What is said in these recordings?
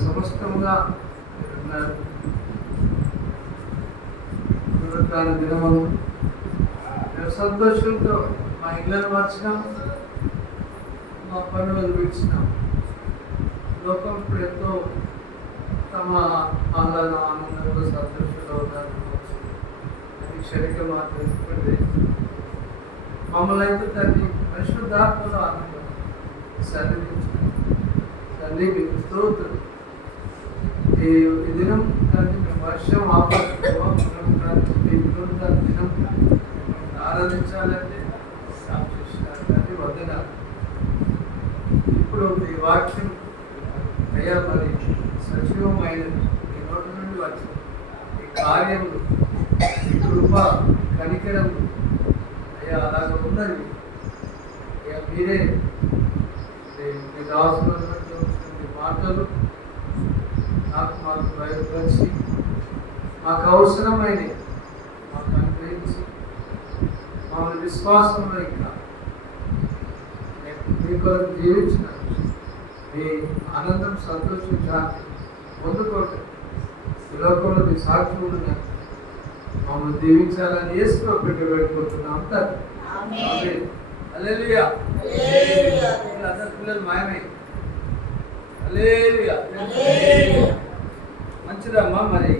సమస్తముగా దినములు మేము సంతోషంతో మా ఇళ్ళను మార్చినాం, మా పనులు విడిచినాం. లోకం ఇప్పుడు ఎంతో తమ ఆనందంలో సంతోషంలో ఉన్నారు. అది క్షణిక మాత్రం మమ్మల్ని అయితే తండ్రి పరిశుద్ధాత్మలో ఆనందం సన్నిధించిన తండ్రి మీకు స్తోత్రం. ఈ దినం తండ్రి మేము వర్షం దినం ఆరాధించాలంటే తండ్రి వదనాలు. ఇప్పుడు ఈ వాక్యం అయ్యా మరి సజీవమైనది, ఈ నోటి నుండి వచ్చిన ఈ కార్యములు, ఈ కృప కనికరము అయ్యా అలాగ ఉన్నది. అయ్యా మీరే మీకు అవసరమైనటువంటి మాటలు మాకు బయలుపరిచి మాకు అవసరమైనవి మాకు అనుగ్రహించి మమ్మల్ని విశ్వాసంలో ఇంకా మీ కొరకు జీవించిన మీ ఆనందం సంతోషించాలి పొందుకోవటం ఈ లోకంలో మీ సాక్షులు మమ్మల్ని దీవించాలని యేసులో పెట్టుబడిపోతున్నాం. హల్లెలూయా. అందరు పిల్లలు మాయమే. హల్లెలూయా. మంచిదమ్మా. మరి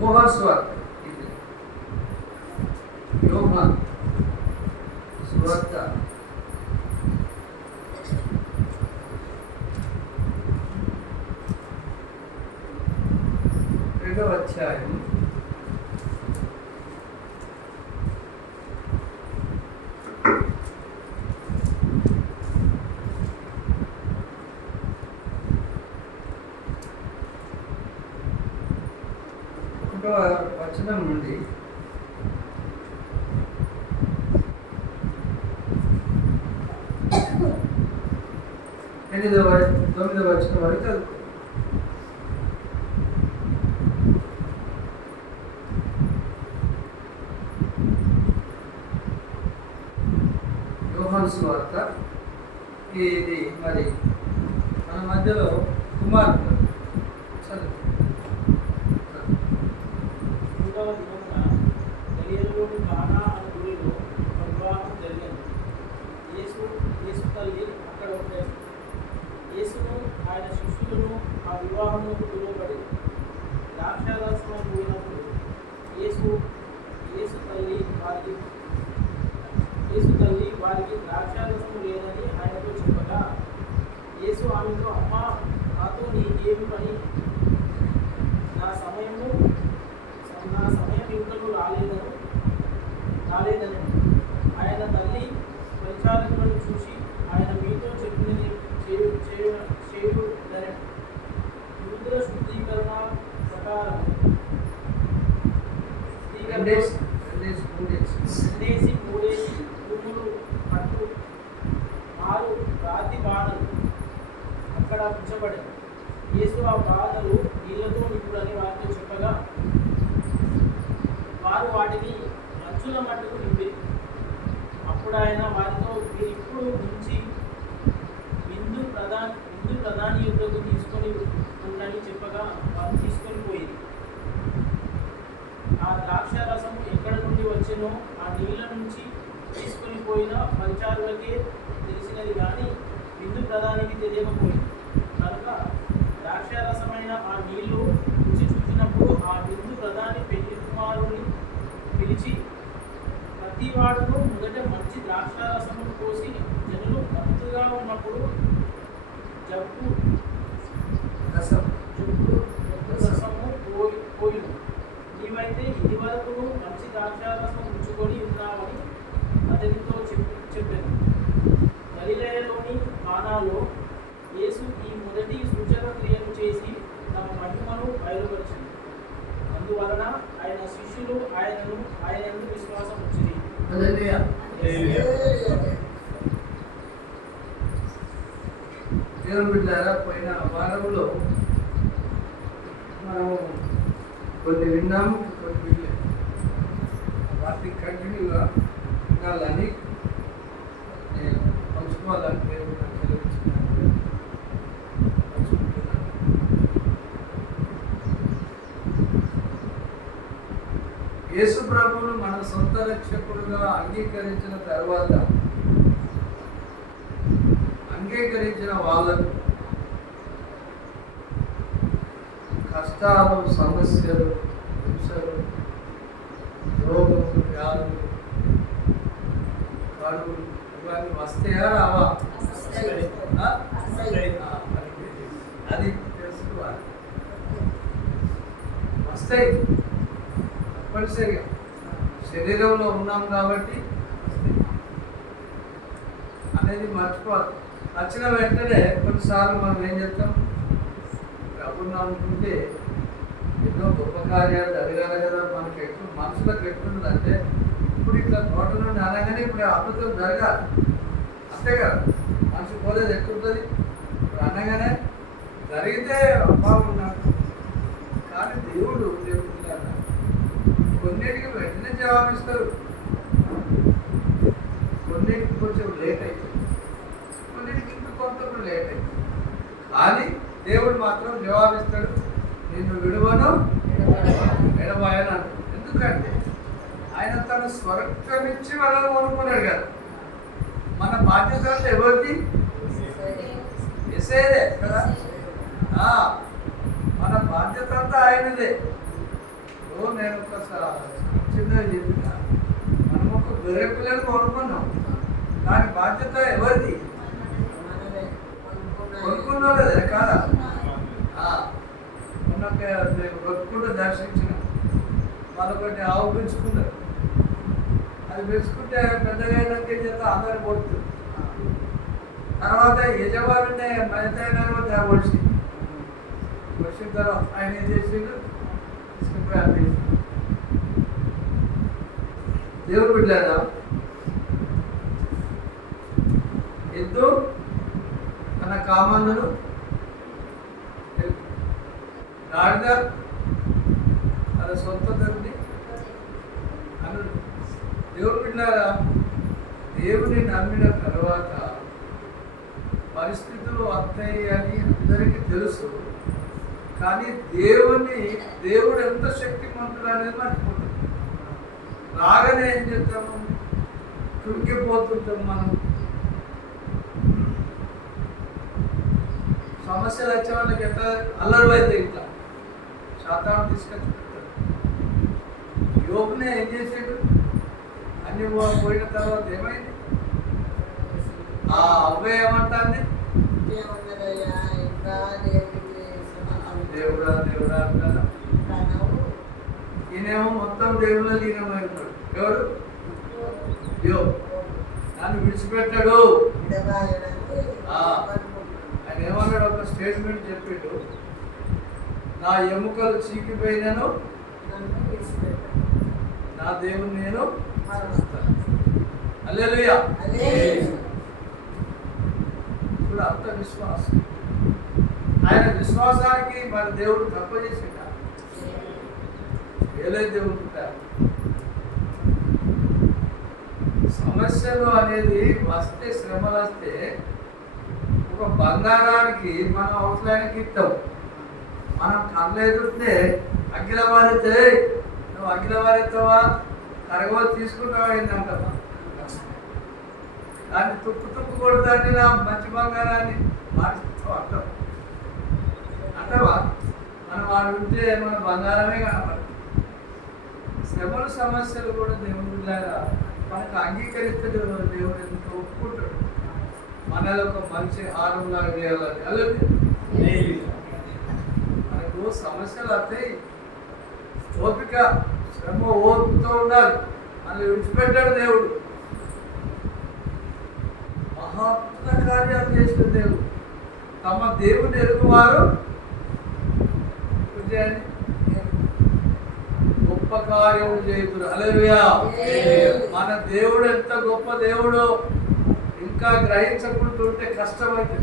యోహాను సువార్త, యోహాను సువార్త 2వ అధ్యాయం 1వ వచనం నుండి 9వ వచనం వరకు చదువుకో. యోహాను సువార్త ఇది మరి మన మధ్యలో కుమార్తె చదువు. ఆయన శిష్యులను ఆ వివాహములకు పిలువబడి ద్రాక్షారసము పోయినప్పుడు యేసు తల్లి వారికి ద్రాక్షారసము లేదని ఆయనతో చెప్పగా యేసు ఆమెతో, అమ్మా, నాతో నీకేమి పని? నా సమయం ఇంకను రాలేదని ఆయన తల్లి పరిచారకులను చూసి ఆయన మీతో చెప్పినది చేయుడని రుద్ర శుద్ధీకరణ ప్రకారం మూడేసి భూములు పట్టు 6 రాతి బాణలు అక్కడ ఉంచబడింది. యేసు ఆ బాణలు నీళ్లతో నింపుడని వారితో చెప్పగా వారు వాటిని అంచుల మట్టుకు నింపి అప్పుడు ఆయన వారితో, మీరిప్పుడు నుంచి విందు ప్రధాని యుద్ధకు తీసుకొని ఉండని చెప్పగా వారు తీసుకొని పోయింది. ఆ ద్రాక్ష రసము ఎక్కడ నుండి వచ్చెనో ఆ నీళ్ళ నుంచి తీసుకొని పోయిన పరిచారులకే తెలిసినది కానీ విందు ప్రధానికి తెలియకపోయింది. కనుక ద్రాక్షారసమైన ఆ నీళ్లు రుచి చూసినప్పుడు ఆ విందు ప్రధాని పెళ్లి కుమారుని పిలిచి, ప్రతి వాడును మొదట మంచి ద్రాక్షారసమును పోసి జనులు మత్తుగా ఉన్నప్పుడు జబ్బు రసము పోయిను. నీవైతే ఇది వరకు మంచి ద్రాక్షారసం ఉంచుకొని ఉన్నావని అతనితో చెప్పాను. గలిలయలోని కానాలో యేసు ఈ మొదటి సూచక క్రియను చేసి తమ మహిమను బయలుపరిచింది. అందువలన ఆయన శిష్యులు ఆయన విశ్వాసం వచ్చింది. దేవుని బిడ్డలారా, పోయిన వారంలో మనము కొన్ని విన్నాము, కొన్ని వినలేము. వాటిని కంటిన్యూగా వినాలని నేను పంచుకోవాలని దేవుడు నాకు తెలియజేస్తున్నాను. పంచుకుంటున్నాను. యేసు ప్రభువును మన సొంత రక్షకుడుగా అంగీకరించిన తర్వాత అంగీకరించిన వాళ్ళకు కష్టాలు, సమస్యలు, హింసలు, రోగములు, వ్యాధులు, కరువులు ఇవన్నీ వస్తాయా రావా? అది తెలుసుకోవాలి. వస్తాయి తప్పనిసరిగా. శరీరంలో ఉన్నాం కాబట్టి అనేది మర్చిపోవాలి. వచ్చిన వెంటనే కొన్నిసార్లు మనం ఏం చేస్తాం, ప్రభుని అనుకుంటే ఎన్నో గొప్ప కార్యాలు జరగాలి కదా. మనకి ఎక్కువ మనసులకు ఎట్లుంటుందంటే ఇప్పుడు ఇట్లా నోట నుండి అనగానే ఇప్పుడు అద్భుతం జరగాలి, అంతే కదా. మనసు పోలేదు ఎక్కుంటుంది. ఇప్పుడు అనగానే జరిగితే బాగున్నాడు. కానీ దేవుడు కొన్నిటికి వెంటనే జవాబిస్తారు, కొన్నిటికి కొంచెం లేట్ అవుతుంది, కొన్నిటికి ఇంకా కొంత లేట్ అవుతుంది. కానీ దేవుడు మాత్రం జవాబిస్తాడు, నిన్ను విడువను ఎడబాయను. ఎందుకంటే ఆయన తన స్వర్గం ఇచ్చి మనల్ని కొనుక్కున్నాడు కదా. మన బాధ్యత అంతా ఎవరిది? ఎసేదే కదా. మన బాధ్యత అంతా ఆయనదే. నేను ఒకసారి చిన్నగా చెప్పిన, మనం ఒక గొర్రె పిల్లలు కొనుక్కున్నాం, దాని బాధ్యత ఎవరిది? కొనుక్కున్నదే కాదా. మొన్న కొనుక్కుంటూ దర్శించిన వాళ్ళొకటి ఆవు పెంచుకున్నారు. అది పెంచుకుంటే పెద్దగా అయినాక ఏం చేస్తా అందరు కొడుతుంది. తర్వాత యజమానునే మనితైన వచ్చిన తర్వాత ఆయన ఏం చేసిండు, దేవుడు బిడ్డారా, ఎద్దు తన కామందును, గాడిద తన సొంత తండ్రి అను. దేవుడు బిడ్డారా, దేవుని నమ్మిన తర్వాత పరిస్థితులు వస్తాయి అని అందరికీ తెలుసు. కానీ దేవుడు ఎంత శక్తిమంతుడు అనేది మర్చిపోతుంది. రాగానే ఏం చేస్తాము, కృంగిపోతుంటాం. మనం సమస్యలు వచ్చే వాళ్ళకి ఎట్లా అల్లర్లు అయితే ఇట్లా శాతాన్ని తీసుకొచ్చి పెడతాడు. యోగునే ఏం చేసాడు, అన్ని పోయిన తర్వాత ఏమైంది, అవ్వే ఏమంటాంది, దేవుడా దేవుడా అంటారా. ఈయనేమో మొత్తం దేవుళ్ళ లీనమైపోయాడు. ఎవరు? నన్ను విడిచిపెట్టాడు. ఆయన ఏమన్నాడు, ఒక స్టేట్మెంట్ చెప్పిండు, నా ఎముకలు చీకిపోయినాను, నా దేవుని నేను హల్లెలూయా. ఇప్పుడు అంత విశ్వాసం. ఆయన విశ్వాసానికి మన దేవుడు తప్ప చేసిండ ఏలైతే దేవుడు ఉంటారు. సమస్యలు అనేది వస్తే, శ్రమలు వస్తే ఒక బంగారానికి మనం అవసరానికి ఇస్తాం. మనం కళ్ళు ఎదురుతే అఖిల వారితే, నువ్వు అఖిల వారిస్తావా కరగవాలి తీసుకుంటావా ఏంటంటమ్మా. దాన్ని తుక్కు కొడతాన్ని నా మంచి బంగారాన్ని మార్చుతావు అంటాం అంటావా. మనం వాడు ఉంటే మన బంగారమే కనపడదు. శ్రమలు సమస్యలు కూడా దేవుడు మనకు అంగీకరిస్తాడు. దేవుడు ఎంత ఒప్పుకుంటాడు, మనలో ఒక మంచి హారంలాగా చేయాలని. అలాగే మనకు సమస్యలు వస్తాయి, ఓపిక శ్రమ ఓపికతో ఉండాలి. మనల్ని విడిచిపెట్టాడు దేవుడు. మహాత్మ కార్యాలు చేసిన దేవుడు. తమ దేవుని ఎరుగువారు గొప్ప కార్యము చేయుదురు. హల్లెలూయా. మన దేవుడు ఎంత గొప్ప దేవుడు ఇంకా గ్రహించకుంటుంటే కష్టమైంది.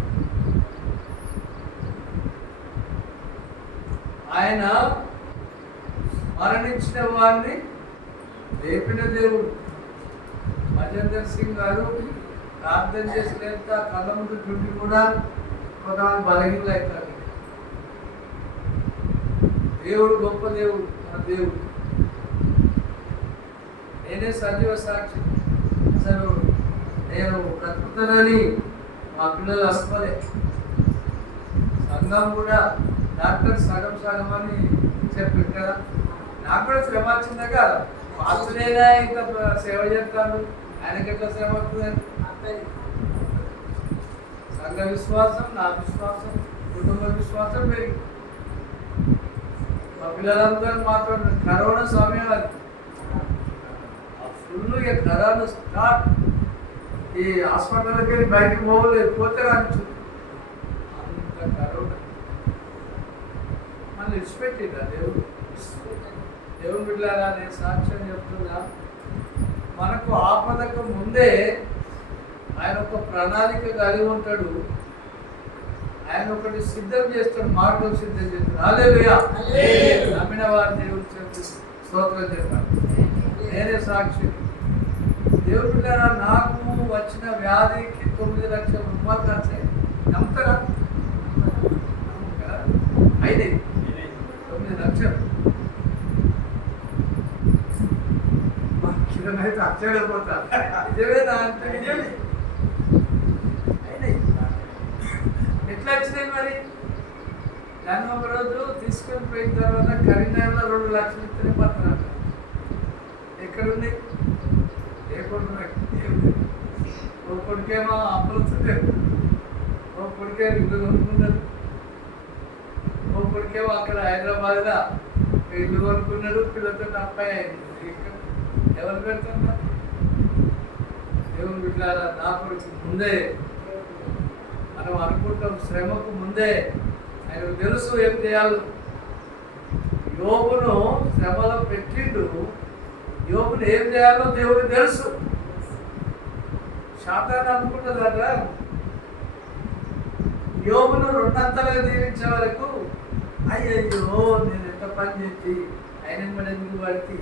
ఆయన మరణించిన వారిని లేపిన దేవుడు. మజేందర్ సింగ్ గారు ప్రార్థన చేసినంత కళ్ళ ముందు చుట్టి కూడా కొంతమంది బలహీనలు అవుతారు. దేవుడు గొప్ప దేవుడు, మన దేవుడు. నేనే సజీవ సాక్షి. అసలు నేను బ్రతుకుతానని మా పిల్లలు అనుకోలే. సంఘం కూడా డాక్టర్ సగం సగం అని చెప్పారు కదా. నాకు కూడా శ్రమ వచ్చిందా కదా. పాత్రలేదా ఇంత సేవ చేస్తాడు, ఆయనకి ఎట్లా శ్రమ అవుతుందని. సంఘ విశ్వాసం, నా విశ్వాసం, కుటుంబ విశ్వాసం పెరిగి మా పిల్లలందరూ మాత్రం కరోనా సమయం అది ఫుల్. ఇక కరోనా స్టార్ట్. ఈ హాస్పిటల్కి వెళ్ళి బయటకు పోలేదు, పోతే అంచు అంత కరోనా. మళ్ళీ విడిచిపెట్టిందా దేవుడు? దేవుని బిడ్డలారా, నేను సాక్ష్యం చెప్తున్నా, మనకు ఆపదకు ముందే ఆయన ఒక ప్రణాళిక కలిగి ఉంటాడు. ఆయన ఒకటి సిద్ధం చేస్తాడు, మార్గం సిద్ధం చేస్తాడు. హల్లెలూయా. నమ్మిన వారి దేవుడు చెప్పి స్తోత్రం చెప్పాడు. నేనే సాక్షి. దేవుడు బిడ్డలారా, నాకు వచ్చిన వ్యాధికి 9 లక్షల రూపాయలు ఖర్చు అయ్యాయి. నమ్ముతారా? అయితే 9 లక్షలు అయితే అచ్చడిపోతా. నిజమేనా అంటే నిజమే. అయినాయి. ఎట్లా వచ్చినాయి మరి? దాన్ని ఒక రోజు తీసుకొని పోయిన తర్వాత కరీంనగర్లో 2 లక్షలు ఇస్తేనే పడుతున్నారు. ఎక్కడుంది? ఏ కొడుకు? ఓ కొడుకేమో అప్పులుతుంటే, ఓ కొడుకేమో ఇల్లు కొనుక్కున్నారు, ఓ కొడుకేమో అక్కడ హైదరాబాద్లో ఇల్లు కొనుక్కున్నారు. పిల్లతో అబ్బాయి అయింది. ఎవరు పెడుతున్నా? దేవుని బిడ్డలారా, నా కొడుకు ముందే మనం అనుకుంటాం. శ్రమకు ముందే ఆయనకు తెలుసు ఏం చేయాలి. యోబును శ్రమలో పెట్టిండు. యోబును ఏం చేయాలో దేవుడికి తెలుసు. శాతాన్ని అనుకుంటుందట యోబును 2 అంతలుగా దీవించే వరకు, అయ్యయ్యో నేను ఎంత పని చేసి ఆయన మన ఎందుకు పడితే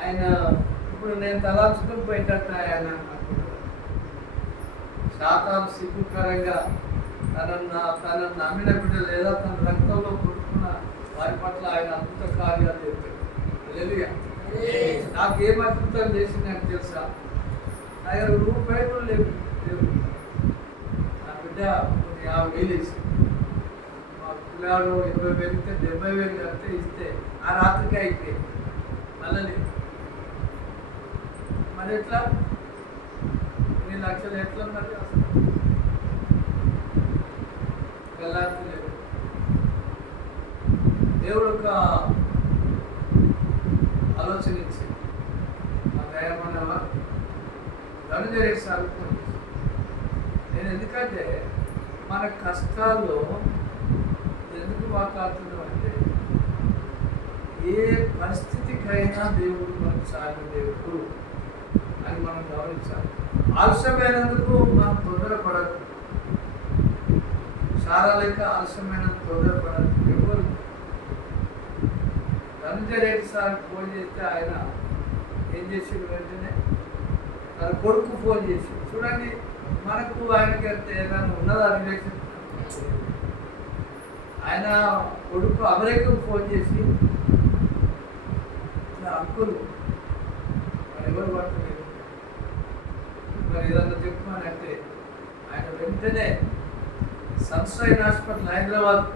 ఆయన ఇప్పుడు నేను తలాచుకొని పోయేటట్టు ఆయన శాతాలు సిగ్గుకరంగా తనను నమ్మిన బిడ్డ లేదా తన రక్తంలో పుట్టుకున్న వారి పట్ల ఆయన అద్భుత కార్యాలు చేస్తాడు. హల్లెలూయా. నాకేం అద్భుతం చేసింది నాకు తెలుసా? నా దగ్గర రూపాయలు లేవు. నా బిడ్డ 50,000 వేసి, మా పిల్లాడు 20,000 ఇస్తే 70,000 కడితే ఇస్తే ఆ రాత్రికి అయిపోయింది. మళ్ళీ మరి ఎట్లా 2 లక్షలు ఎట్లా మరి అసలు వెళ్ళాల్సి. దేవుడు ఒక ఆలోచన ఇచ్చి మా దయమన్నవా ధనుజరేట్ సార్ నేను ఎందుకంటే మన కష్టాల్లో ఎందుకు మాట్లాడుతున్నాం అంటే, ఏ పరిస్థితికైనా దేవుడు మనకు సాగిన దేవుడు అని మనం గమనించాలి. ఆలస్యమైనందుకు మనం తొందరపడదు. చాలా లేక ఆలస్యమైనందుకు తొందరపడదు. ఎవరు ధనంజయ రెడ్డి సార్ ఫోన్ చేస్తే ఆయన ఏం చేసిండు? వెంటనే తన కొడుకు ఫోన్ చేసి, చూడండి మనకు ఆయనకి ఏదైనా ఉన్నదా రిలేషన్? ఆయన కొడుకు అమెరికాకు ఫోన్ చేసి, అంకుల్ మరి ఎవరు పడతలేదు, మరి ఏదన్నా చెప్పానంటే ఆయన వెంటనే sunshine hospital Hyderabad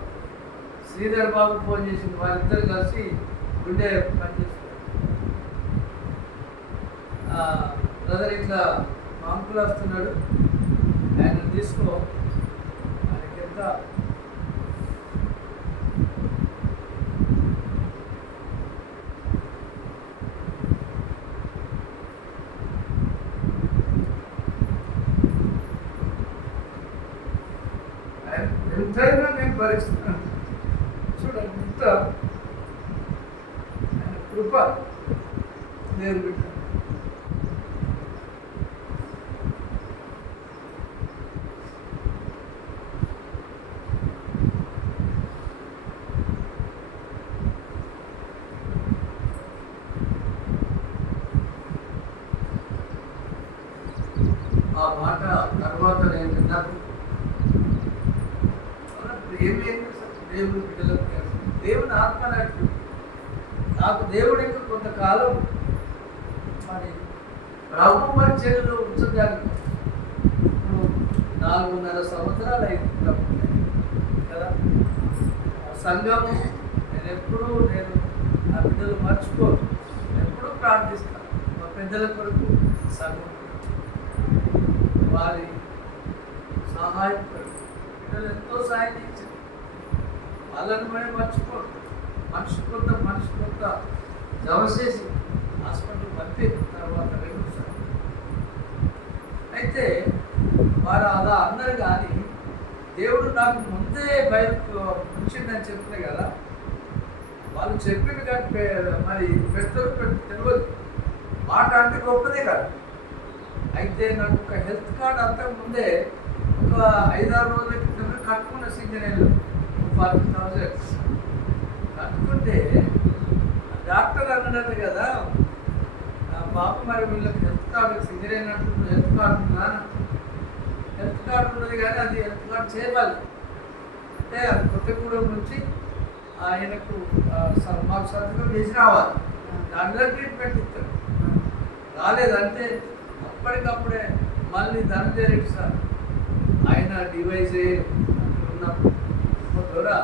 Sridhar Babu phone చేసింది. వారిద్దరు కలిసి గుండె పనిచేస్తారు. బ్రదర్ ఇట్లా మా అంకుల్ వస్తున్నాడు, ఆయన తీసుకో, ఆయనకి ఎంత ఎంతైనా నేను భరిస్తున్నాను. చూడండి ఇంత కృప నేను బిడ్డ. దేవుని ఆత్మ నడిపి నాకు దేవుడు ఇంకా కొంతకాలం మరి ప్రభు పరిచర్యలో ఉంచడానికి ఇప్పుడు 4.5 సంవత్సరాలు అయింది కదా. సంఘము నేను ఆ బిడ్డలు మర్చిపోను, ఎప్పుడూ ప్రార్థిస్తాను మా పెద్దల కొరకు, సంఘం వారి సహాయం కొరకు బిడ్డలు ఎంతో సాయం చేశారు. వాళ్ళని మనం మర్చిపోను. మనిషి కొంత జమ చేసి హాస్పిటల్ పంపిన తర్వాత 2 సార్లు అయితే వారు అలా అన్నారు. కానీ దేవుడు నాకు ముందే బయటకు ఉంచిందని చెప్పిన కదా, వాళ్ళు చెప్పింది కానీ మరి తెలియదు. మాట అంటే గొప్పదే కాదు. అయితే నాకు ఒక హెల్త్ కార్డ్ అంతకు ముందే ఒక 5-6 రోజుల క్రితమే కట్టుకున్న సింగరేణిలో 40,000 కట్టుకుంటే డాక్టర్ అన్నాడు కదా, పాప మరి వీళ్ళకి హెల్త్ కార్డు సింగరేణి అంటున్నారు, హెల్త్ కార్డు ఉందా? హెల్త్ కార్డు ఉన్నది కానీ అది హెల్త్ కార్డు చేయాలి అంటే అది కొత్తగూడెం నుంచి ఆయనకు మాకు సర్టిఫికేట్ చేసి రావాలి. దాంట్లో ట్రీట్మెంట్ ఇస్తారు. రాలేదంటే అప్పటికప్పుడే మళ్ళీ ధనంజయ రెడ్డి సార్ ఆయన డివైస్ ఉన్నప్పుడు ద్వారా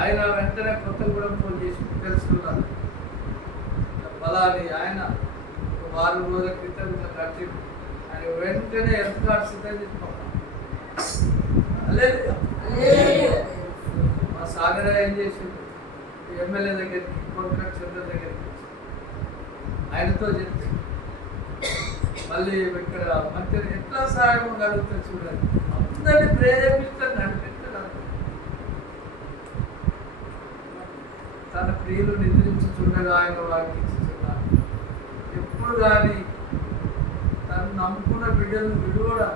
ఆయన వెంటనే కొత్తగూడెం ఫోన్ చేసి తెలుసుకున్నారు. ఫలాని ఆయన 6 రోజుల క్రితం ఇట్లా కట్టి ఆయన వెంటనే హెల్త్ కార్డు సిద్ధం చేసుకోవాలి. మా సాగర్ ఏం చేసిండు, ఎమ్మెల్యే దగ్గరికి, కోరికట్ చంద్ర దగ్గరికి ఆయనతో చెప్పి మళ్ళీ ఇక్కడ మంత్రి ఎట్లా సహాయం కలుగుతుంది చూడండి. అందరినీ ప్రేరేపిస్తారు, నడిపిస్తారు. తన ప్రియులు నిద్రించి చూడగా ఆయన వారికి ఇచ్చుతున్నారు. ఎప్పుడు కానీ తను నమ్ముకున్న బిడ్డలను విడువడం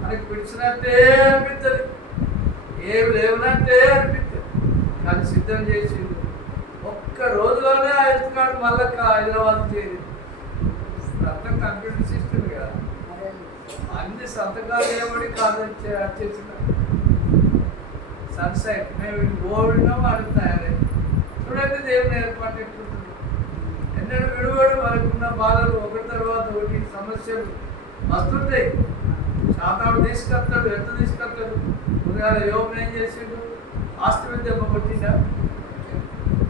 మనకి పిలిచినట్టే అనిపిస్తుంది, ఏమి లేవనట్టే అనిపిస్తుంది. కానీ సిద్ధం చేసిండు. ఒక్క రోజులోనే ఆ హెల్త్ కార్డు మళ్ళీ హైదరాబాద్ చేరింది. అంతా కంప్యూటర్ సిస్టమ్ కదా, అన్ని సంతకాలు ఏమడి కాదు చేసిన సన్సైట్ మేము ఓడినాం అని తయారై చూడండి. దేవుని ఏర్పాటు ఎట్లుంటుంది. ఎన్నడూ విడువడు. మనకున్న బాధలు ఒకటి తర్వాత ఒకటి సమస్యలు వస్తుంటాయి. శాతాడు తీసుకొస్తాడు, ఎంత తీసుకొస్తాడు. ముందుగా యోగం ఏం చేసిండు, ఆస్తి మీద దెబ్బ కొట్టిందా.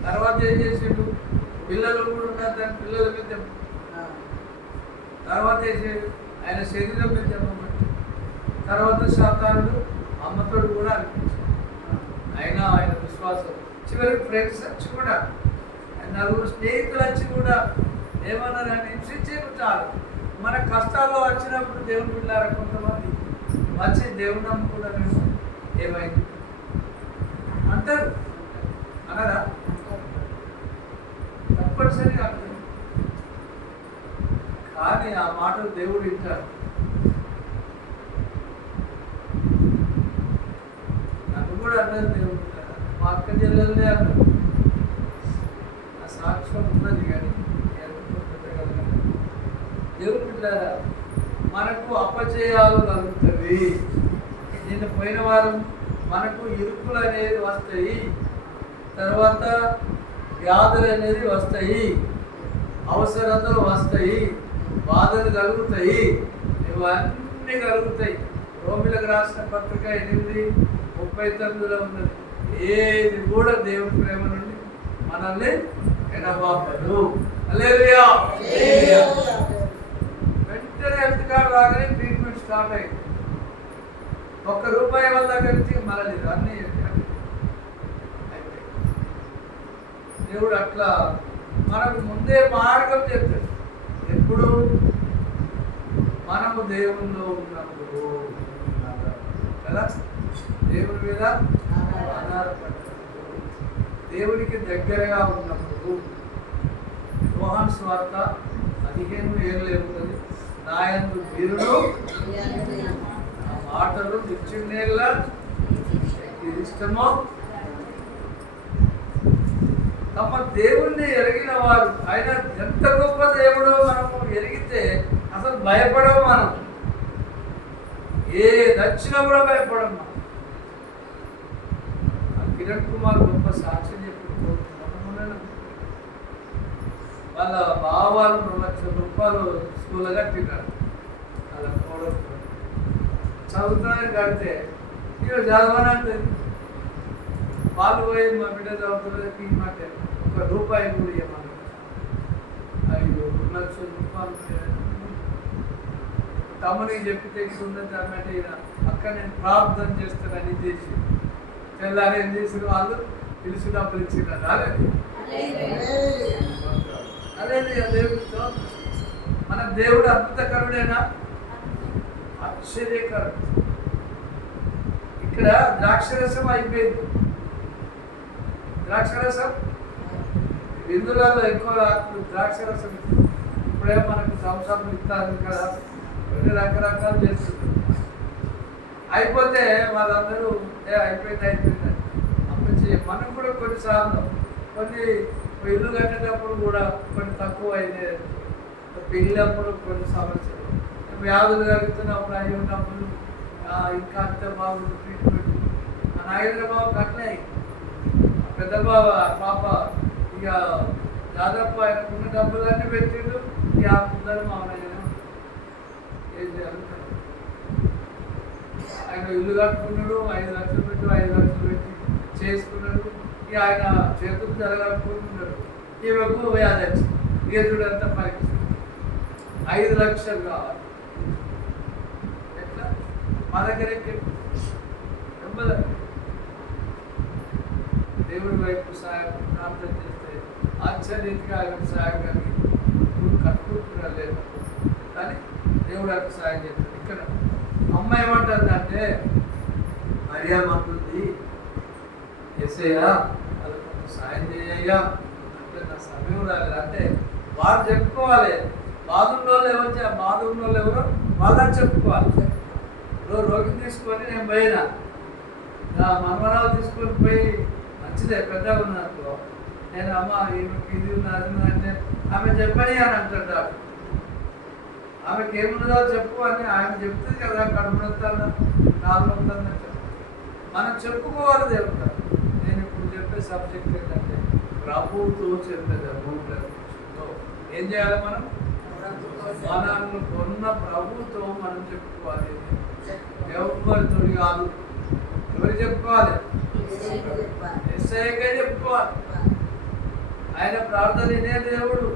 తర్వాత ఏం చేసిండు, పిల్లలు కూడా ఉన్నారు, దాని పిల్లల మీద దెబ్బ. తర్వాత ఏం చేయడు, ఆయన శరీరం మీద దెబ్బ కొట్టి. తర్వాత శాతానుడు అమ్మతోడు కూడా అనిపించాడు. అయినా ఆయన విశ్వాసం. చివరికి ఫ్రెండ్స్ వచ్చి కూడా, 4 స్నేహితులు వచ్చి కూడా ఏమన్నారు, ఆయన హింసించేది చాలు. మన కష్టాల్లో వచ్చినప్పుడు దేవుని పిల్లారా కొంతమంది వచ్చి దేవుని నమ్ముకున్నా మేము ఏమైంది అంటారు, అనరా? తప్పనిసరిగా అంటారు. కానీ ఆ మాటలు దేవుడు వింటాడు. నన్ను కూడా అన్నారు దేవుడు, మా అక్క చెల్లెలనే అన్నారు. ఆ సాక్ష్యం ఉన్నది కానీ దేవుడు పిల్లారా మనకు అపజయాలు కలుగుతాయి. నిన్న పోయిన వారం మనకు ఇరుకులు అనేది వస్తాయి, తర్వాత వ్యాధులు అనేది వస్తాయి, అవసరతలు వస్తాయి, బాధలు కలుగుతాయి, ఇవన్నీ కలుగుతాయి. రోమిలకు రాసిన పత్రిక 8:39 ఉన్నది. ఏది కూడా దేవుని ప్రేమ నుండి మనల్ని ఎడబాపడు. హల్లెలూయా. వెంటనే హెల్త్ కార్డు రాగానే ట్రీట్మెంట్ స్టార్ట్ అయింది. ₹1 వాళ్ళ దగ్గర నుంచి మళ్ళీ అన్నీ దేవుడు అట్లా మనకు ముందే మార్గం చెప్తాడు. ఎప్పుడు మనము దేవునిలో ఉన్నప్పుడు కదా, దేవుని మీద ఆధారపడినప్పుడు, దేవునికి దగ్గరగా ఉన్నప్పుడు. యోహాను సువార్త 15:7 ఉంటుంది. నాయందు వీరుడు మాటలు నిత్యునేలా ఇష్టమో. తమ దేవుణ్ణి ఎరిగిన వారు, ఆయన ఎంత గొప్ప దేవుడో మనము ఎరిగితే అసలు భయపడము. మనం ఏ దచ్చినా కూడా భయపడము. కిరణ్ కుమార్ గొప్ప సాక్ష్యం చెప్పి వాళ్ళ బావాలు 2 లక్షల రూపాయలు స్కూల్ కట్టినారు. వాళ్ళ కోడలు చదువుతానికి కడితే ఇక చదవనంటే వాళ్ళు పోయి మా బిడ్డ చదువుతున్నది మాట 1 రూపాయి కూడా ఇవ్వమన్నారు. 2 లక్షల రూపాయలు తమ్మునికి చెప్పి తెలుసుకుందని అన్నట్టు ఈయన అక్క నేను ప్రార్థన చేస్తానని చేసి తెల్లారి ఏం చేసిన వాళ్ళు పిలిచి డబ్బులు ఇచ్చినారు. అదే దేవుడితో మన దేవుడు అద్భుతకరుడేనా, ఆశ్చర్యకరుడు. ఇక్కడ ద్రాక్షరసం అయిపోయింది. ద్రాక్షరసం విందులలో ఎక్కువ ద్రాక్షరసం ఇప్పుడే మనకు సంవత్సరం ఇస్తారు కదా, రకరకాలు చేస్తుంటారు. అయిపోతే వాళ్ళందరూ అయిపోయింది అప్పుడు మనం కూడా కొన్నిసార్లు కొన్ని ఇల్లు కట్టేటప్పుడు కూడా కొన్ని తక్కువ అయితే పెళ్ళినప్పుడు కొన్ని సమస్యలు, వ్యాధులు కలుగుతున్నప్పుడు అవి ఉన్నప్పుడు ఇంకా అంతే బాబు ట్రీట్మెంట్. మన నాగేంద్ర బాబు కట్టినాయి పెద్ద బాబు పాప ఇక దాదాపు ఆయనకున్న డబ్బులన్నీ పెట్టిండు. ఇక ఆ ముందర మామయ్య ఏం చేయాలి, ఆయన ఇల్లు కట్టుకున్నాడు, 5 లక్షలు పెట్టి 5 లక్షలు పెట్టి చేసుకున్నాడు. ఇక ఆయన చేతులు జరగట్టుకుంటున్నాడు. ఈమెకు వ్యాధి వచ్చింది, ఏదుడంతా పరీక్ష 5 లక్షలు కావాలి. ఎట్లా మా దగ్గర దేవుడి వైపు సాయం ప్రార్థన చేస్తే ఆశ్చర్యంగా ఆయన సాయం కలిగి కట్టుకుంటున్నారు లేదు, కానీ దేవుడు ఆయనకు సాయం చేస్తాడు. ఇక్కడ అమ్మ ఏమంటుందంటే మరియమ్మంటుంది యేసయ్యా వాళ్ళకు సాయం చేయ్యా అంటే నా సమయం రాలేదు. అంటే వారు చెప్పుకోవాలి, బాధున్న వాళ్ళు ఎవరో వాళ్ళని చెప్పుకోవాలి. రోగిని తీసుకొని నేను పోయినా, నా మనవరాలు తీసుకొని పోయి మంచిదే పెద్దగా ఉన్నప్పుడు నేను అమ్మ ఈమెకి ఇది ఉన్నది అంటే ఆమె చెప్పని అని అంటాడు. ఆమెకి ఏమున్నదో చెప్పు అని ఆమె చెప్తుంది కదా, కడుపునొస్తాను కాలు నొస్తుందని చెప్పి మనం చెప్పుకోవాలి. దేవుడు నేను ఇప్పుడు చెప్పే సబ్జెక్ట్ ఏంటంటే ప్రభుతో చెప్పేది. ఏం చేయాలి మనం? మనల్ని కొన్న ప్రభుతో మనం చెప్పుకోవాలి. ఎవరితో కాదు, ఎవరు చెప్పుకోవాలి? ఎస్ఐకే చెప్పుకోవాలి. ఆయన ప్రార్థన వినే దేవుడు,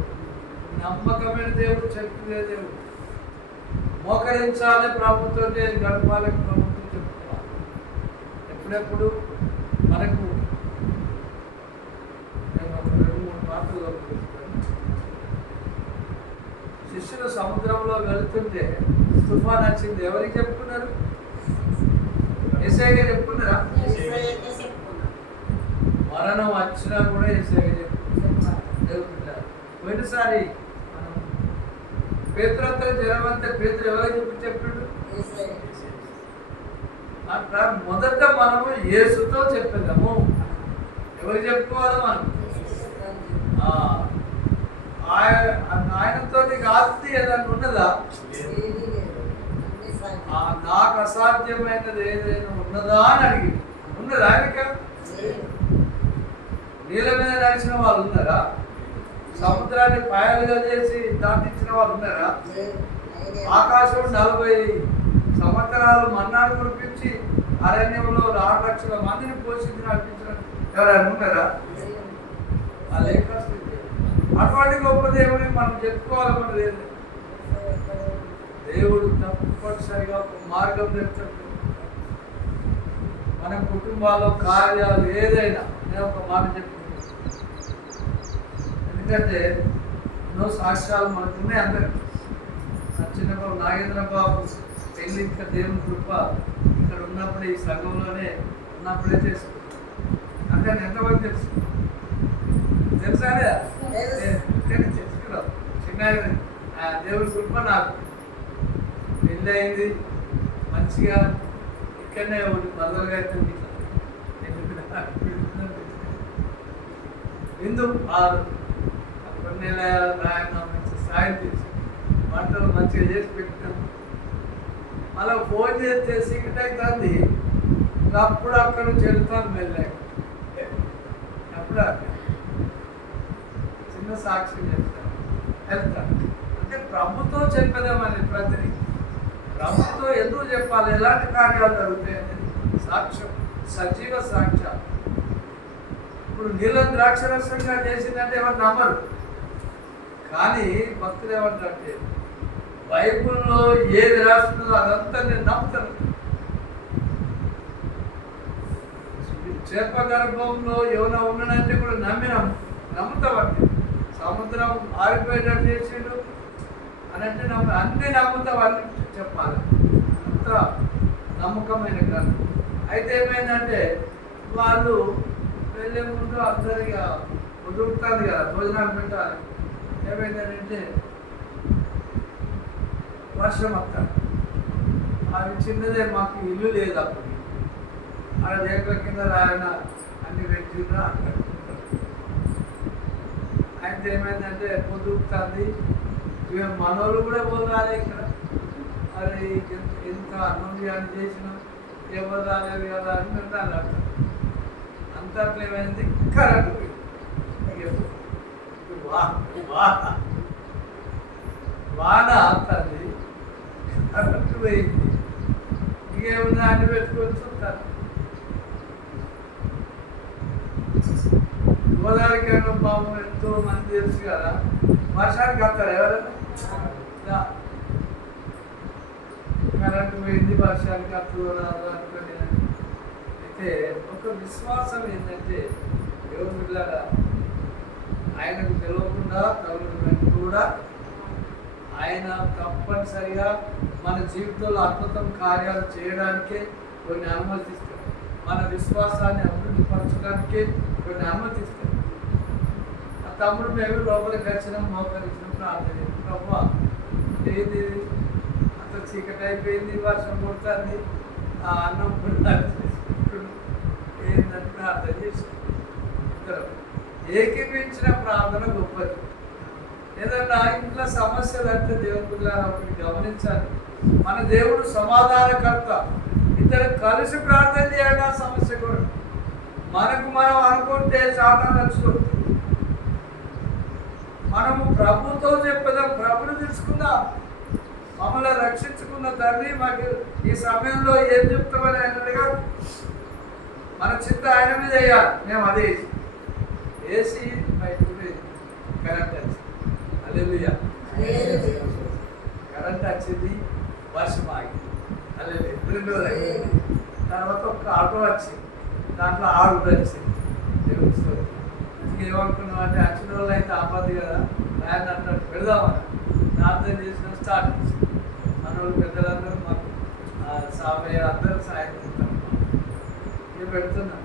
నమ్మకమైన దేవుడు, చెప్పుకునే దేవుడు. మోకరించాలి ప్రభుత్వం, గడపాలి ప్రభుత్వం చెప్పుకోవాలి. ఎప్పుడెప్పుడు మనకు నేను 2-3 మాటలు గమనిస్తాను. శిష్యులు సముద్రంలో వెళుతుంటే తుఫాన్ వచ్చింది, ఎవరికి చెప్పుకున్నారు? యేసయ్యకే చెప్పుకున్నారా? మరణం వచ్చినా కూడా యేసయ్యకే చెప్పుకున్నారు. పోయినసారి పేతురంతా జనం అంతా పేతురు ఎవరికి చెప్పిండు? అట్లా మొదట మనము యేసుతో చెప్పేదాము. ఎవరు చెప్పుకోవాలి? మనం ఆయనతో నీకు ఆస్తి ఏదైనా ఉన్నదా? నాకు అసాధ్యమైనది ఏదైనా ఉన్నదా అని అడిగి ఉన్నదా? ఆయనక నీళ్ళ మీద నడిచిన వాళ్ళు ఉన్నారా? సముద్రాన్ని పాయలుగా చేసి దాటించిన వాళ్ళు ఉన్నారా? ఆకాశం 40 సంవత్సరాలు మన్నాడు కురిపించి అరణ్యంలో 6 లక్షల మందిని పోషించి నడిపించిన ఎవరైనా ఉన్నారా? అదే కష్టం. అటువంటి గొప్ప దేవుడిని మనం చెప్పుకోవాలి. మన దేవుడు తప్పనిసరిగా ఒక మార్గం చెప్తాడు. మన కుటుంబాల్లో కార్యాలు ఏదైనా నేను ఒక మాట చెప్పుకుంటాను. ఎందుకంటే ఎన్నో సాక్ష్యాలు మనకున్నాయి. అందరికి చిన్నబాబు నాగేంద్ర బాబు పెళ్ళి ఇంకా దేవుని కృప ఇక్కడ ఉన్నప్పుడు ఈ సంఘంలోనే ఉన్నప్పుడే చేసుకుంటాం. అంటే ఎంతమంది తెలుసు? తెలుసా? చేసుకున్నాం చిన్న దేవుని కృప. నాకు పెళ్ళి అయింది మంచిగా, ఇక్కడనే ఒకటి మదలుగా అయితే విందు 6 కొన్ని ప్రయాణం మంచి సాయం చేసి వంటలు మంచిగా చేసి పెట్టాం. మళ్ళీ ఫోన్ చేసి సీక్రెట్ అవుతుంది. అప్పుడు అక్కడ నుంచి వెళ్తాను వెళ్ళాక సాక్ష్యం చెప్తాను వెళ్తాను. అంటే ప్రభుతో చెప్పేదామని ప్రతిదీ ప్రభుతో ఎందుకు చెప్పాలి, ఎలాంటి కార్యాలు జరుగుతాయి అనేది సాక్ష్యం, సజీవ సాక్ష్యం. ఇప్పుడు నీళ్ళ ద్రాక్షరసంగా చేసిందంటే ఎవరు నమ్మరు. కానీ భక్తులు ఏమంటారంటే బైబుల్లో ఏది రాస్తుందో అదంతా నేను నమ్ముతాను. చేప గర్భంలో ఏమైనా ఉన్నాడంటే కూడా నమ్ముతామండి. సముద్రం ఆరిపోయేటట్టు చేసిండు అని అంటే అన్ని నమ్ముతామని చెప్పాలి. అంత నమ్మకమైన గ్రంథం. అయితే ఏమైందంటే వాళ్ళు వెళ్ళే ముందు అందరిగా కుదురుతుంది కదా భోజనాలు పెట్టాలి. ఏమైందంటే వర్షం వస్తాడు. అవి చిన్నదే, మాకు ఇల్లు లేదు అప్పుడు. అక్కడ రేకుల కింద రాయన అన్ని పెట్టిండ్రా అక్కడ. అయితే ఏమైందంటే కుదురుతుంది. ఇక మనోళ్ళు కూడా పోరాలి ఇక్కడ. మరి ఎంత అన్నం చేసినాం ఎవరు రాలేదు కదా అని అంటారు. అంత అట్లా ఏమైంది, కరెంట్ పోయింది. వాన అంటుంది, కరెంట్ పోయింది. ఇంకేమన్నా అన్ని పెట్టుకొని చూస్తారు. గోదావరికి ఏమన్నా పాపం ఎంతో మంది తెలుసు కదా, వర్షానికి వస్తారు ఎవరైనా. కరెంటు పోయింది, వర్షానికి వస్తుందో రాదు అనుకోండి. అయితే ఒక విశ్వాసం ఏంటంటే దేవుని బిడ్డలారా, ఆయనకు తెలియకుండా తగులుకున్నట్టు కూడా ఆయన తప్పనిసరిగా మన జీవితంలో అద్భుతం కార్యాలు చేయడానికే కొన్ని అనుమతిస్తారు. మన విశ్వాసాన్ని అభివృద్ధి పరచడానికే కొన్ని అనుమతిస్తారు. ఆ తమ్ముడు మేము లోపలికి వచ్చినాం, మోకరించిన ప్రార్థన ప్రభా ఏది అంత చీకటి అయిపోయింది, వర్షం కొడుతుంది, ఆ అన్నం ఏంటంటే ప్రార్థన చేసుకుంటారు. ఏకీపించిన ప్రార్థన గొప్పది. ఏదన్నా ఇంట్లో సమస్యలు అంటే దేవుని పిల్లలు ఒకటి గమనించాలి. మన దేవుడు సమాధానకర్త. ఇద్దరు కలిసి ప్రార్థన చేయడం సమస్య కూడా. మనకు మనం అనుకుంటే సాతాను నచ్చుకుంటుంది. మనము ప్రభుతో చెప్పదాం, ప్రభుని తెలుసుకుందాం. మమ్మల్ని రక్షించుకున్న తండ్రి మాకు ఈ సమయంలో ఏం చెప్తామని అన్నట్టుగా మన చింత ఆయన మీద వేయాలి. మేము అదే వేసి బయటకు కరెంట్ వచ్చింది. హల్లెలూయా. కరెంట్ వచ్చింది, వర్షం ఆగింది. హల్లెలూయా. 2 రోజులు అయింది. తర్వాత ఒక ఆటో వచ్చింది, దాంట్లో 6 వచ్చింది. దేవుడు ఇంకేమనుకున్నాం అంటే వచ్చిన రోజులు అయితే ఆపద్దు కదా, ఆయన అంటాడు పెడదామని ప్రార్థన చేసిన స్టార్ట్ చేసింది. మన వాళ్ళు పెద్దలందరూ మాకు సామయ్య అందరూ సాయం చేస్తాం. నేను పెడుతున్నా.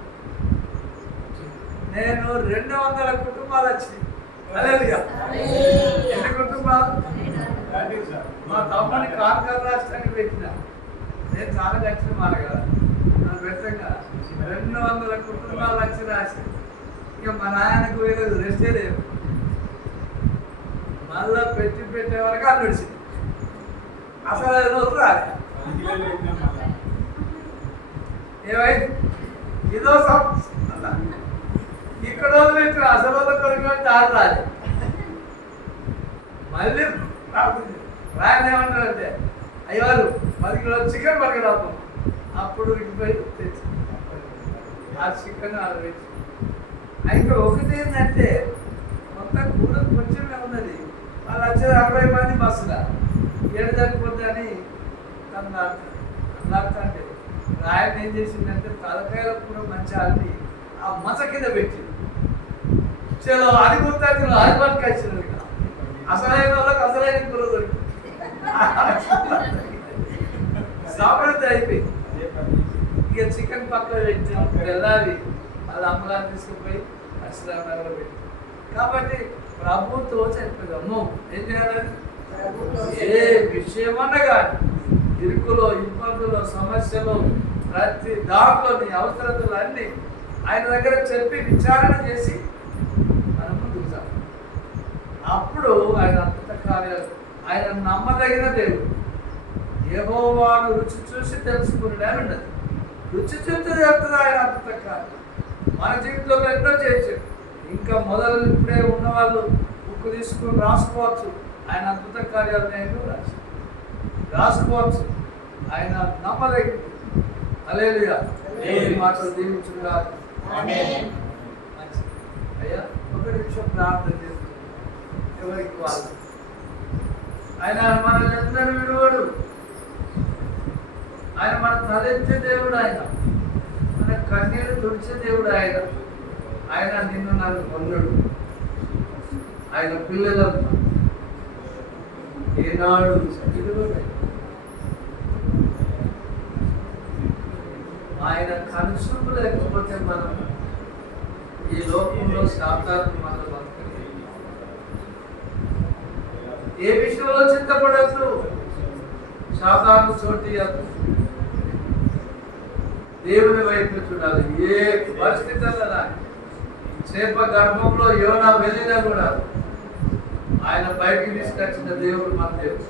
నేను 200 కుటుంబాలు వచ్చినాయి. హల్లెలూయా. ఎన్ని కుటుంబాలు? మా తమ్ముని కార్కర్ రాష్ట్రానికి పెట్టిన. నేను చాలా ఖర్చులు మాట కదా, మనం పెట్టాం కదా. 200 కుటుంబాలు వచ్చి రాసి ఇక మా నాయనకు వేరేది రెస్టే లేదు. మళ్ళా పెట్టే వరకు అది నడిచింది. అసలు రోజు రాలే. ఏమైంది? ఇదో సమస్య. ఇక్కడ వదిలేసిన అసలు కొడుకు దారి రాలే. మళ్ళీ రాయన ఏమంటారంటే అయ్యారు 10 కిలోలు చికెన్ పట్టుకురాము. అప్పుడు పోయి తెచ్చి ఆ చికెన్ ఆర్డర్ పెట్టి. అయితే ఒకటి ఏంటంటే మొత్తం కూర కొంచెమే ఉన్నది. వాళ్ళు వచ్చేది 60 మంది బస్సులా. 7 సరిపోద్దని అన్నాడుతుంటే రాయన ఏం చేసిందంటే తలకాయల కూర మంచి అల్లి ఆ మస కింద పెట్టింది. చలో అది గుర్తాడు, అది పట్టుకొచ్చింది. అసలైన వాళ్ళకి అసలైన కూర దొరికింది. సామెత అయిపోయింది. ఇక చికెన్ పక్కన పెట్టాం. వెళ్ళాలి వాళ్ళ అమ్మగారు తీసుకుపోయి అక్షరాలు పెట్టి. కాబట్టి ప్రభుతో చెప్పేదమ్ము ఏం చేయాలని, ఏ విషయమన్నా కానీ ఇరుకులో, ఇబ్బందులు, సమస్యలు, ప్రతి దాంట్లో నీ అవసరతలు అన్నీ ఆయన దగ్గర చెప్పి విచారణ చేసి మనం ముందుకు సాగాలి. అప్పుడు ఆయన అద్భుత కార్యాలు, ఆయన నమ్మదగిన దేవుడు. యెహోవాను రుచి చూసి తెలుసుకుని అని ఉన్నది. రుచి చూస్తే చెప్తుంది ఆయన అద్భుత కార్యాలు. మన జీవితంలో ఎన్నో చేసాడు. ఇంకా మొదలు ఇప్పుడే ఉన్నవాళ్ళు బుక్ తీసుకుని రాసుకోవచ్చు. ఆయన అద్భుత కార్యాలు నేను రాసుకోవచ్చు. ఆయన నమ్మదగిన. హల్లెలూయా. దేవుని మాటలు దీవించుగా. అయ్యా ఒక నిమిషం ప్రార్థన చేస్తుంది. ఎవరికి వాళ్ళు ఆయన మనల్ని అందరూ విడువడు. ఆయన మన తలెత్తే దేవుడు. ఆయన మన కన్నీరు తుడిచే దేవుడు. ఆయన నిన్ను నన్ను పొందడు. ఆయన పిల్లలంతా ఏనాడు విడువడు. ఆయన కనుసూపు లేకపోతే మనం ఈ లోకంలో శాతాన్ని మనం బతకలేదు. ఏ విషయంలో చింతపడద్దు. శాతాన్ని చోటియద్దు. దేవుని వైపు చూడాలి. ఏ పరిస్థితుల్లో చేప గర్భంలో యోనా వెళ్ళినా కూడా ఆయన బయటికి తీసుకొచ్చిన దేవుడు మన దేవుడు.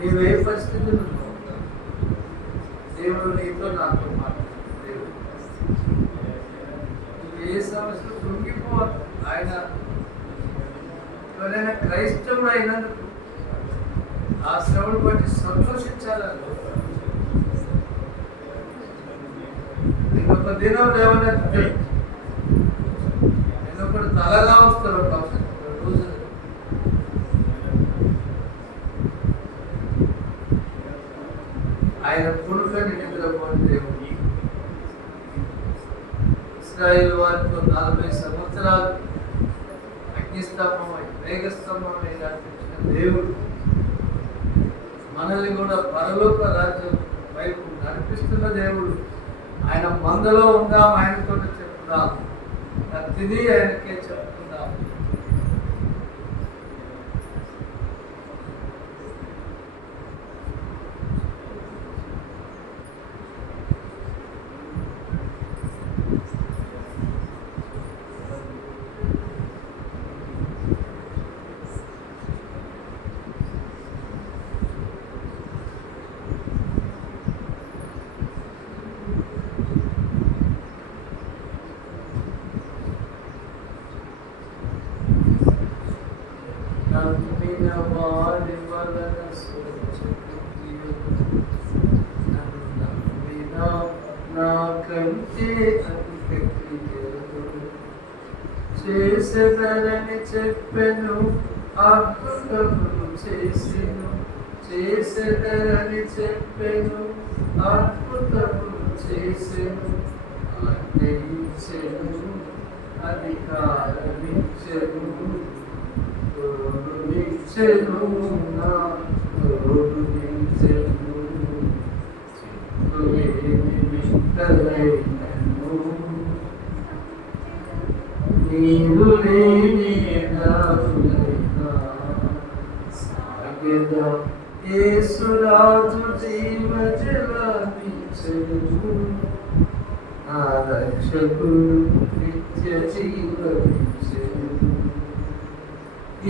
నీవు ఏ పరిస్థితులు దేవుడు నీతో నాతో మాట్లాడు. నువ్వు ఏ సమస్యలు కృంగిపోవద్దు. ఆయన ఎవరైనా క్రైస్తవుడు అయినందుకు ఆ శ్రమను బట్టి సంతోషించాలని. నేను ఒక దినం లేవనెత్తే నేను ఒకటి తలగా వస్తాను. రోజు ఆయన పురుషుని నిద్రపోని దేవుడు. ఇశ్రాయేలు వారితో 40 సంవత్సరాలు అగ్నిస్తంభమై మేఘస్తంభమై నడిపించిన దేవుడు మనల్ని కూడా పరలోక రాజ్యం వైపు నడిపిస్తున్న దేవుడు. ఆయన మందలో ఉందాం, ఆయనతో చెప్తున్నాం. ప్రతిదీ ఆయనకే చెప్తున్నాం. నమ్మిన వారి వలన నమ్మిన నాకంటే అధిక క్రియలు చేసేదరని చెప్పెను. అద్భుతములు చేసేదరని చెప్పెను. అద్భుతములు చేసెను. ఆజ్ఞయించెను, అధికారమిచ్చెను. నీరు లేని యేసురాజు జీవ జలమిచ్చెను. నా రక్షకుడు నిత్య జీవమిచ్చెను.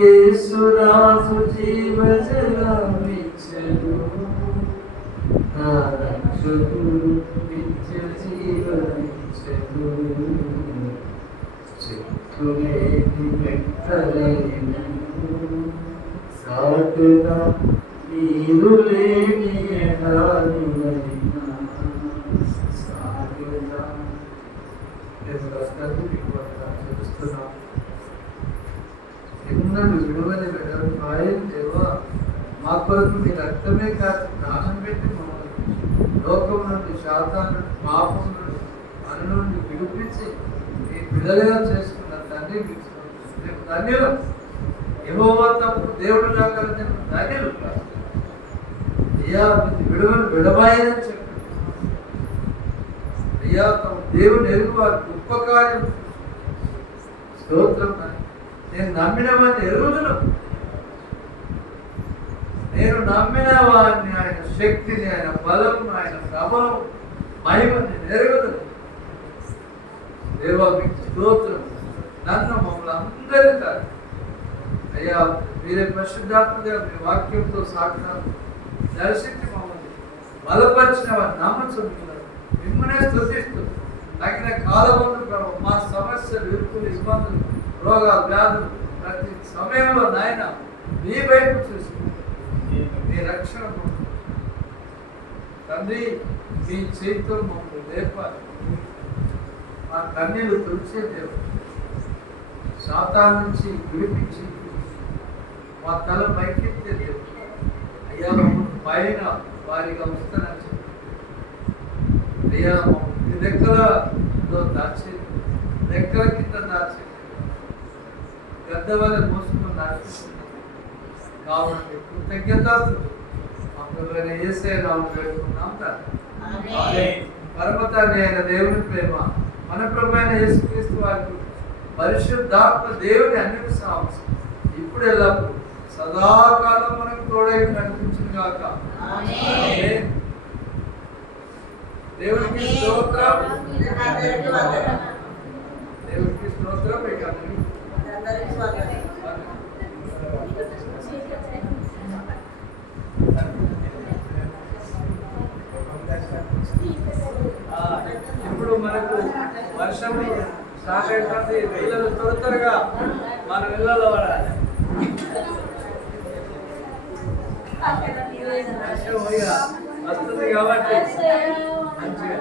యేసురాజు జీవ జలమిచ్చెను. నా రక్షకుడు నిత్య జీవమిచ్చెను. చెట్టులేని మెట్టలేని సాటున నీరు లేని ఎడారులైనా సాటున చూస్తున్నాం. ఎన్నడూ విడువని ఆయన దేవా, మా కొరకు మీ రక్తమే కాదు ప్రాణం పెట్టి మమ్మల్ని లోకం నుండి, శాతాన్ని నుండి, పాపం నుండి, మన నుండి విడిపించి మీ పిల్లలుగా చేసుకున్న తండ్రి మీకు ధన్యులు. యెహోవా తప్పు దేవుడు కాగల ధన్యులు. అయ్యా విడువను విడబాయని చెప్పి అయ్యా తమ దేవుడు ఎరుగు వారి గొప్ప కార్యం స్తోత్రం. నేను నమ్మిన వారిని ఎరుగుదును. నేను నమ్మిన వారిని ఆయన శక్తిని, ఆయన బలం, ఆయన ప్రభావం, మహిమని నెరవేరు. దేవా మీకు స్తోత్రం. నన్ను మమ్మల్ని అందరినీ కాదు అయ్యా, మీరే పరిశుద్ధాత్మగా మీ వాక్యంతో సాక్షాత్ దర్శించి మమ్మల్ని బలపరిచిన వారు నమ్మచున్నారు. మిమ్మల్నే స్తుతిస్తూ తగిన కాలమందు ప్రభు మా సమస్యలు, ఇరుకులు, ఇబ్బందులు, రోగాలు, వ్యాధులు ప్రతి సమయంలో నాయన మీ వైపు చూసుకుంటారు. మీ రక్షణ తండ్రి, మీ చేతితో మమ్మల్ని లేపాలి. మా కన్నీళ్ళు తుడిచే దేవుడు, సాతాను నుంచి విడిపించి మా తల పైకెత్తే దేవుడు. అయ్యా మమ్మల్ని పైన వారిగా వస్తానని చెప్పి అయ్యా మమ్మల్ని రెక్కలలో దాచేది, రెక్కల కింద దాచేది, పెద్దవాళ్ళ మోసుకొని దాచేస్తున్నాం. కావున కృతజ్ఞతలు మా ప్రభువైన యేసయ్య నామములో వేడుకుంటున్నాం తండ్రి. పరమతండ్రి అయిన దేవుని ప్రేమ, మన ప్రభువైన యేసుక్రీస్తు వారి పరిశుద్ధాత్మ దేవుని అన్ని సాంసం ఇప్పుడు ఎల్లప్పుడు సదాకాలం మనకు తోడై కనిపించును గాక. ఆమేన్. దేవునికి స్తోత్రం. దేవునికి స్తోత్రం. మీకు అందరికీ ఇప్పుడు మనకు వర్షము స్టార్ట్ అయిపోతుంది. పిల్లలు త్వరగా మన ఇళ్ళలో పడాలి. వర్షం వస్తుంది కాబట్టి మంచిగా